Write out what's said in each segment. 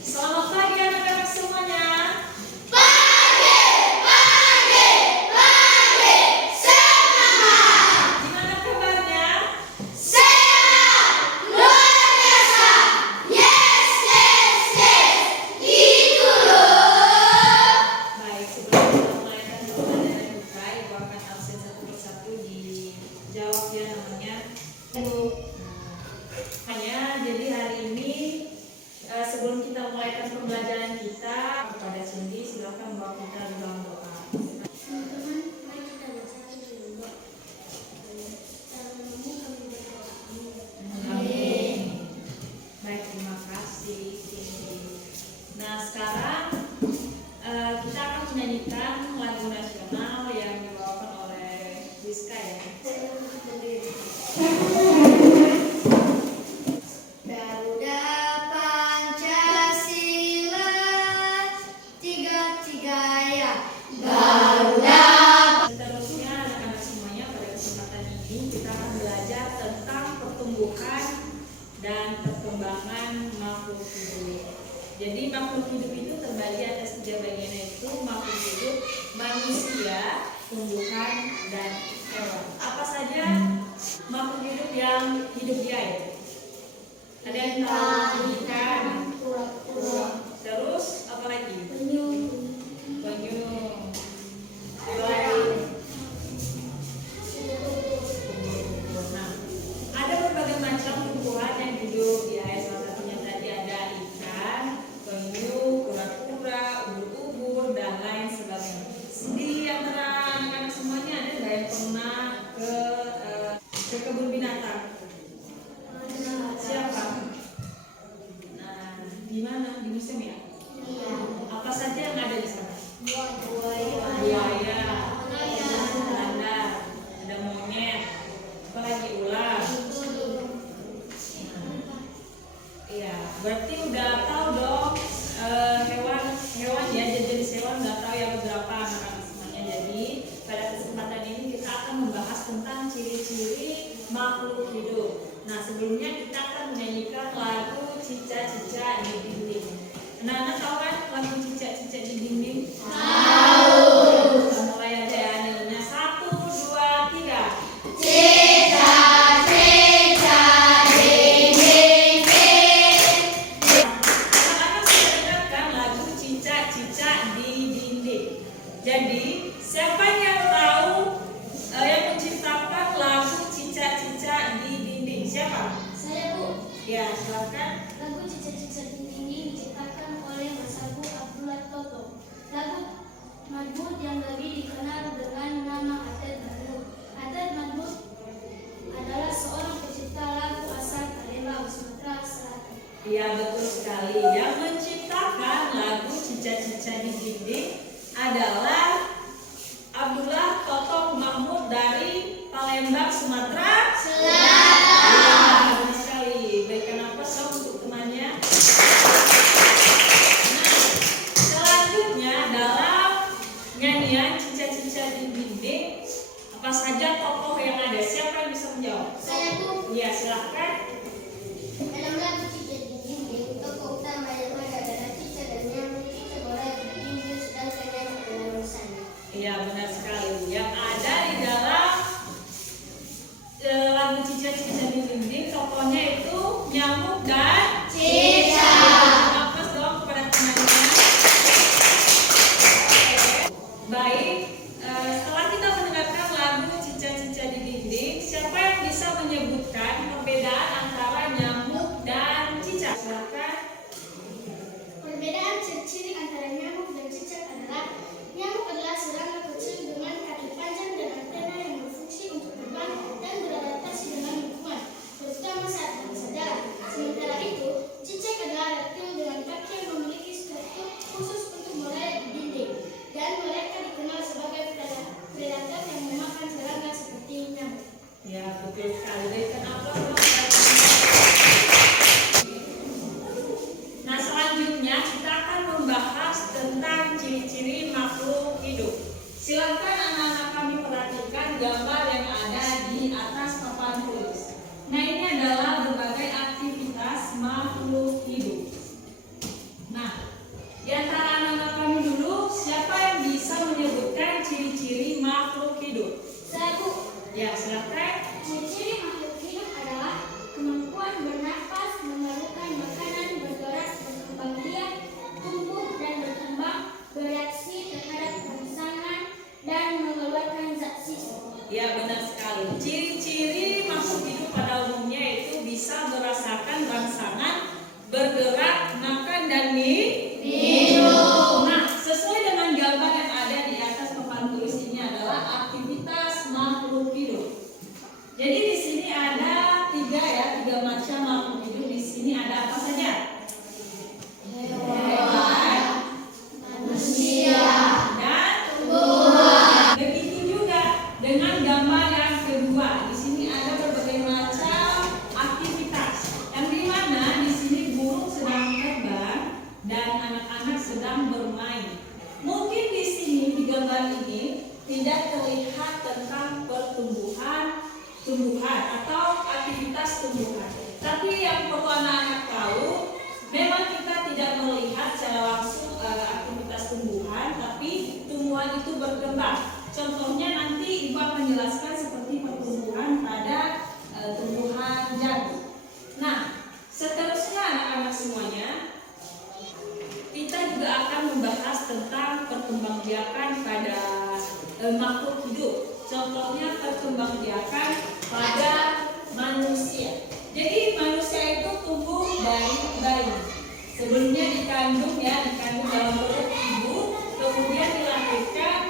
Selamat pagi anak-anak semuanya. Gimana kabarnya? Baik, sebelum kita mulaikan jawaban dan buka, ibu akan absen satu persatu dijawab ya namanya. Hanya jadi hari ini sebelum kita mulaikan pembelajaran kita kepada Cindy, silakan bawa kita dalam doa. Teman-teman, mari kita bersatu dulu. Dalam nama kami berdoa. Amin. Baik, terima kasih Cindy. Nah sekarang kita akan menyanyikan lagu nasional yang dibawakan oleh Rizka ya. Garuda Pancasila, tiga ya. Seterusnya anak-anak semuanya pada kesempatan ini kita akan belajar tentang pertumbuhan dan perkembangan makhluk hidup. Jadi makhluk hidup itu terbagi atas 3 bagian, yaitu makhluk hidup, manusia, tumbuhan, dan hewan. Apa saja makhluk hidup yang hidup di air? Ada yang tahu? Ikan. Terus apa lagi? Penyu. Apa lagi? Nah, ada berbagai macam tumbuhan yang hidup di air. Salah satunya tadi ada ikan, penyu, kura-kura, ubur-ubur, dan lain sebagainya. Di antara anak-anak semuanya ada nggak yang pernah ke kebun binatang? Siapa? Nah, di mana? Di museum ya? Apa saja yang ada di sana? Buaya, landar, ada monyet, apa lagi, ular. Iya, berarti udah tahu dong hewan ya, jenis hewan udah tahu ya beberapa anak-anak semuanya. Jadi pada kesempatan ini kita akan membahas tentang ciri-ciri makhluk hidup. Nah sebelumnya kita akan menyanyikan lagu Cicak-Cicak di Dinding. Anak-anak tahu kan lagu Cicak-Cicak di Dinding? Kita mulai aja ya, nyanyinya 1, 2, 3. Anak-anak sudah dengarkan lagu Cicak-Cicak di Dinding. Jadi siapa yang tahu yang menciptakan lagu Cicak-Cicak di Dinding? Siapa? Saya, Bu. Ya, silakan. Lagu Cicak-Cicak ini diciptakan oleh Mas Abu Abdullah Toto. Lagu Mahmud yang lebih dikenal dengan nama Atet Mahmud. Atet Mahmud adalah seorang pencipta lagu asal Palembang, Sumatera Selatan. Iya, betul sekali. Yang menciptakan lagu Cicak-Cicak di Dinding adalah Abdullah Toto Mahmud dari Palembang, Sumatera Selatan. Iya, betul sekali. Berikan nafas dong untuk temannya. Nah, selanjutnya dalam nyanyian Cicak-Cicak di Dinding, apa saja tokoh yang ada? Siapa yang bisa menjawab? Saya, Bu. Iya, silahkan. Dalam lagu Cicak di Dinding, tokoh utama yang ada adalah Cicak dan Nyamuk. Cicak berada di dinding sedangkan Nyamuk adalah sana. Iya, benar sekali. Yang ada di dalam lagu Cicak-Cicak di Dinding tokohnya itu nyamuk dan cicak. Nafas dong kepada temannya. Baik, setelah kita mendengarkan lagu Cicak-Cicak di Dinding, siapa yang bisa menyebutkan perbedaan antara nyamuk dan cicak? Silakan. Perbedaan ciri-ciri antara nyamuk dan cicak adalah nyamuk adalah serangga kecil dengan kaki panjang dan antena yang berfungsi untuk terbang dan beradaptasi dengan lingkungan, terutama saat dalam sadar. Sementara itu, atau aktivitas tumbuhan. Tapi yang perlu anak-anak tahu, memang kita tidak melihat secara langsung aktivitas tumbuhan, tapi tumbuhan itu berkembang. Contohnya nanti Ibu akan menjelaskan seperti pertumbuhan pada tumbuhan jagung. Nah, seterusnya anak-anak semuanya, kita juga akan membahas tentang perkembangbiakan pada makhluk hidup. Contohnya perkembangbiakan pada manusia. Jadi manusia itu tumbuh dari bayi. Sebelumnya dikandung dalam perut ibu, kemudian dilahirkan,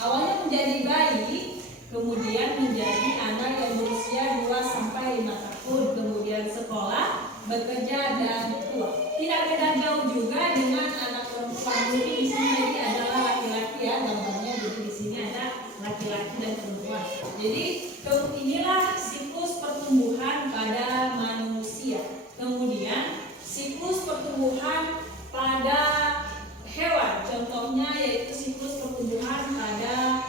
awalnya menjadi bayi, kemudian menjadi anak yang berusia 2-5 tahun, kemudian sekolah, bekerja dan tua. Tidak beda jauh juga dengan anak perempuan. Jadi di sini adalah laki-laki ya, gambarnya. Jadi di sini ada laki-laki dan perempuan. Jadi inilah siklus pertumbuhan pada manusia. Kemudian siklus pertumbuhan pada hewan. Contohnya yaitu siklus pertumbuhan pada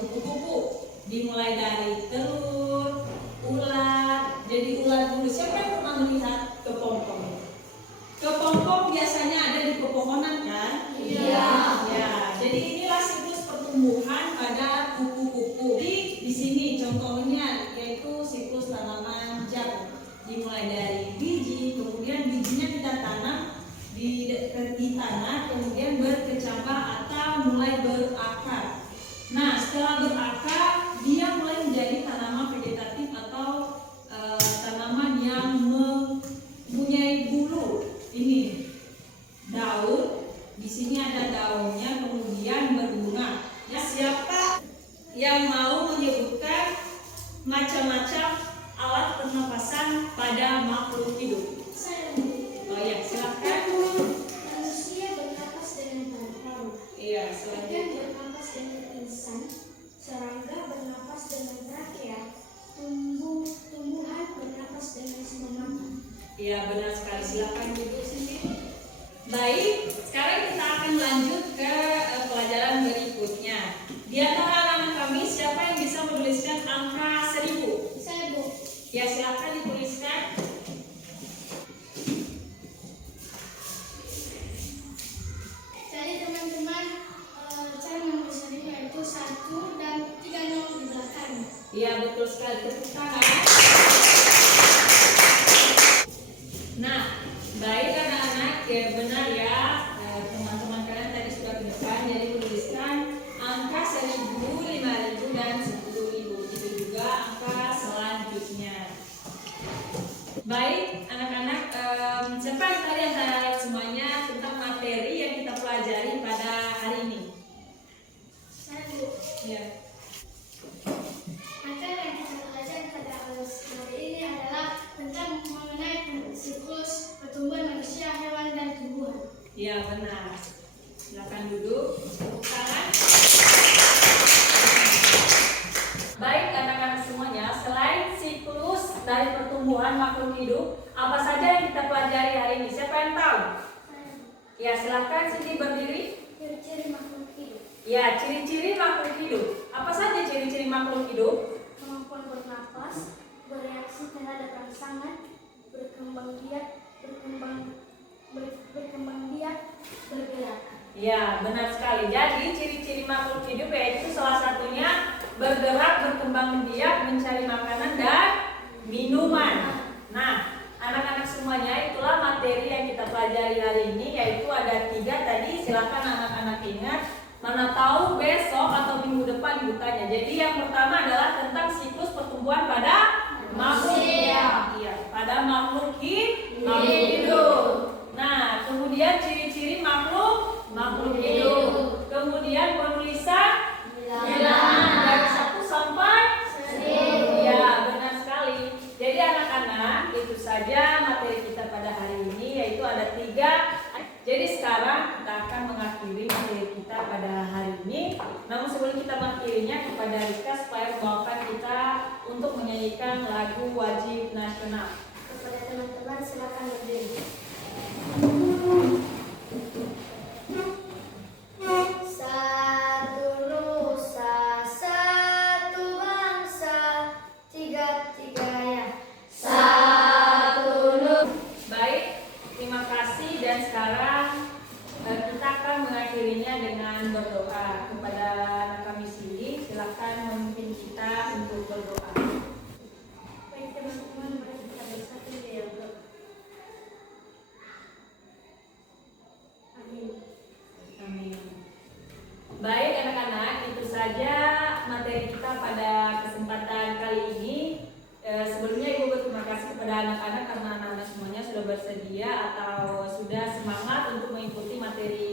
kupu-kupu. Dimulai dari telur, ular. Jadi ular dulu. Siapa yang pernah melihat kepompong? Kepompong biasanya ada di pepohonan kan? Iya. Ya, jadi inilah siklus pertumbuhan pada kupu-kupu. Di sini contohnya yaitu siklus tanaman jagung. Dimulai dari biji, kemudian bijinya kita tanam di tanah, kemudian berkecambah atau mulai berakar. Nah, setelah berakar, dia mulai menjadi tanaman vegetatif atau tanaman yang mempunyai bulu. Ini daun, di sini ada daunnya, kemudian berbunga. Ya, siapa yang mau menyebutkan macam-macam alat pernapasan pada makhluk hidup? Saya. Oh ya, silakan. Manusia bernapas dengan paru-paru. Iya, Ikan selanjutnya. bernapas dengan insang. Serangga bernapas dengan trakea. Tumbuhan bernapas dengan stomata. Iya, benar sekali. Silakan duduk sini. Baik, sekarang kita akan lanjut ke pelajaran berikutnya. Di antara anak-anak kami, siapa yang bisa menuliskan angka 1000? Saya, Bu. Ya, silakan dituliskan. Jadi teman-teman, cara menulisnya yaitu 1 dan 3 nol di belakang. Iya, betul sekali. Tepuk tangan. Nah, baik anak-anak, ya benar ya. Teman-teman kalian tadi sudah ke depan, jadi menuliskan angka 1000, 5000 dan 10.000. Itu juga angka selanjutnya. Baik anak-anak, siapa yang tadi antara semuanya tentang materi yang kita pelajari pada hari ini? Saya, Bu. Ya. Materi yang kita pelajari pada hari ini adalah tentang mengenai siklus pertumbuhan manusia, hewan, dan tumbuhan. Ya benar. Silakan duduk. Tepuk tangan. Baik anak-anak semuanya, selain siklus dari pertumbuhan makhluk hidup, apa saja yang kita pelajari hari ini? Siapa yang tahu? Ya silakan sini berdiri. Ciri-ciri makhluk hidup. Ya, ciri-ciri makhluk hidup. Apa saja ciri-ciri makhluk hidup? Kemampuan bernapas, bereaksi terhadap rangsangan, berkembang biak, bergerak. Ya, benar sekali. Jadi ciri-ciri makhluk hidup yaitu salah satunya bergerak, berkembang biak, mencari makanan dan minuman. Nah, anak-anak semuanya, itulah materi yang kita pelajari hari ini, yaitu ada 3 tadi. Silakan anak-anak ingat, mana tahu besok atau minggu depan Ibu tanya. Jadi yang pertama adalah tentang siklus pertumbuhan pada makhluk hidup. Iya, pada makhluk hidup. Nah, kemudian ciri-ciri makhluk hidup. Kemudian penulisan bilangan dari 1 sampai 1000. Ya, benar sekali. Jadi anak-anak, itu saja materi kita pada hari ini, yaitu ada 3. Jadi sekarang kita akan mengakhiri materi kita pada hari ini. Namun sebelum kita mengakhirinya, kepada Rika supaya membawakan kita untuk menyanyikan lagu wajib nasional. Kepada teman-teman silakan berdiri. Satu nusa, satu bangsa, 3 ya. Baik, terima kasih dan sekarang kita akan mengakhirinya dengan berdoa. Kepada anak kami sini, silakan memimpin kita untuk berdoa. Baik teman-teman, mari kita bersatu ya. Amin. Amin. Baik anak-anak, itu saja materi kita pada kesempatan kali ini. Sebelumnya Ibu berterima kasih kepada anak-anak karena anak-anak semuanya sudah bersedia atau sudah semangat untuk mengikuti materi